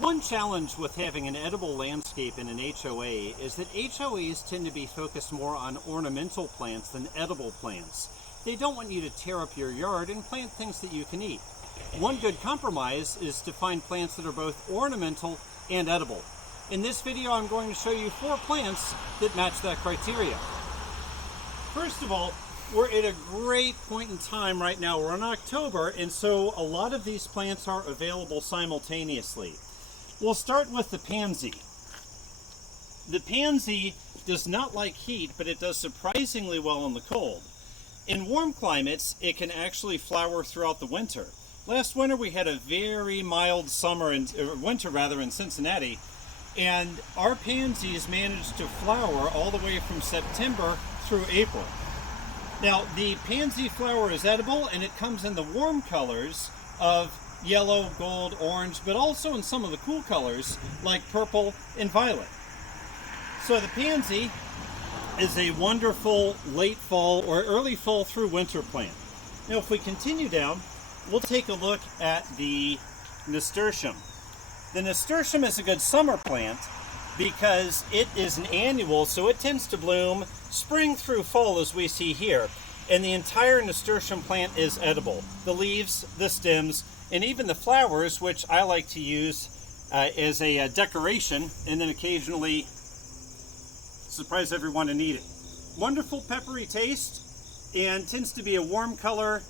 One challenge with having an edible landscape in an HOA is that HOAs tend to be focused more on ornamental plants than edible plants. They don't want you to tear up your yard and plant things that you can eat. One good compromise is to find plants that are both ornamental and edible. In this video, I'm going to show you 4 plants that match that criteria. First of all, we're at a great point in time right now. We're in October, and so a lot of these plants are available simultaneously. We'll start with the pansy. The pansy does not like heat, but it does surprisingly well in the cold. In warm climates, it can actually flower throughout the winter. Last winter we had a very mild winter in Cincinnati, and our pansies managed to flower all the way from September through April. Now, the pansy flower is edible, and it comes in the warm colors of yellow, gold, orange, but also in some of the cool colors like purple and violet. So the pansy is a wonderful late fall or early fall through winter plant. Now, if we continue down, we'll take a look at the Nasturtium. The Nasturtium is a good summer plant because it is an annual, so it tends to bloom spring through fall as we see here. And the entire Nasturtium plant is edible. The leaves, the stems, and even the flowers, which I like to use as a decoration, and then occasionally surprise everyone and eat it. Wonderful peppery taste, and tends to be a warm color,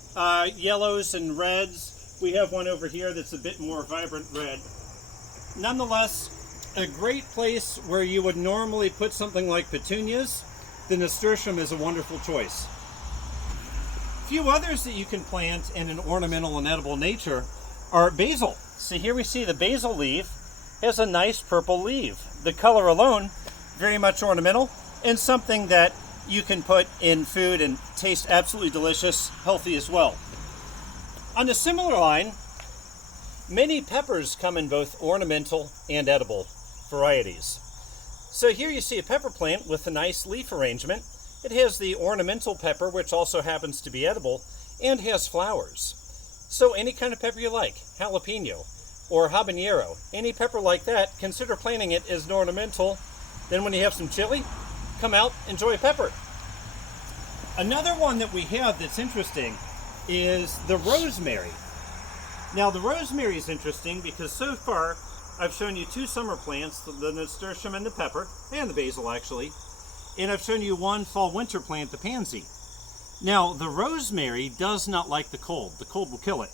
yellows and reds. We have one over here that's a bit more vibrant red. Nonetheless, a great place where you would normally put something like petunias. The Nasturtium is a wonderful choice. A few others that you can plant in an ornamental and edible nature are basil. So here we see the basil leaf has a nice purple leaf. The color alone, very much ornamental, and something that you can put in food and taste absolutely delicious, healthy as well. On a similar line, many peppers come in both ornamental and edible varieties. So here you see a pepper plant with a nice leaf arrangement. It has the ornamental pepper, which also happens to be edible, and has flowers. So any kind of pepper you like, jalapeno or habanero, any pepper like that, consider planting it as an ornamental. Then when you have some chili, come out, enjoy a pepper. Another one that we have that's interesting is the rosemary. Now the rosemary is interesting because so far I've shown you 2 summer plants, the Nasturtium and the pepper, and the basil actually. And I've shown you 1 fall-winter plant, the pansy. Now, the rosemary does not like the cold. The cold will kill it.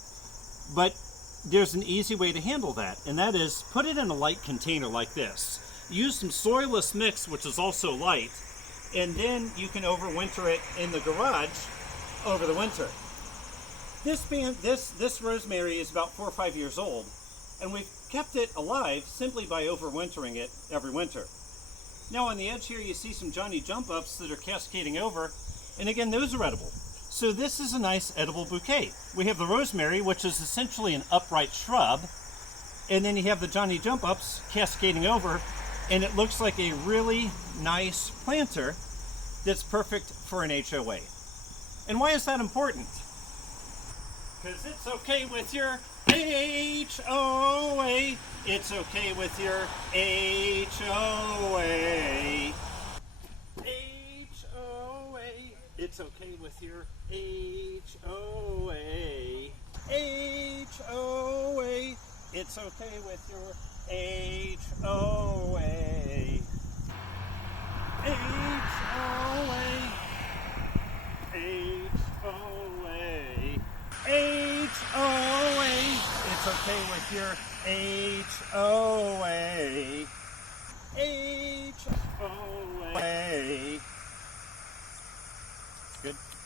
But there's an easy way to handle that, and that is put it in a light container like this. Use some soilless mix, which is also light, and then you can overwinter it in the garage over the winter. This rosemary is about 4 or 5 years old, and we've kept it alive simply by overwintering it every winter. Now on the edge here you see some Johnny jump ups that are cascading over, and again those are edible. So this is a nice edible bouquet. We have the rosemary, which is essentially an upright shrub, and then you have the Johnny jump ups cascading over, and it looks like a really nice planter that's perfect for an HOA. And why is that important? Because it's okay with your HOA. It's okay with your HOA. HOA. It's okay with your HOA. HOA. It's okay with your HOA. HOA. HOA. It's okay with your HOA.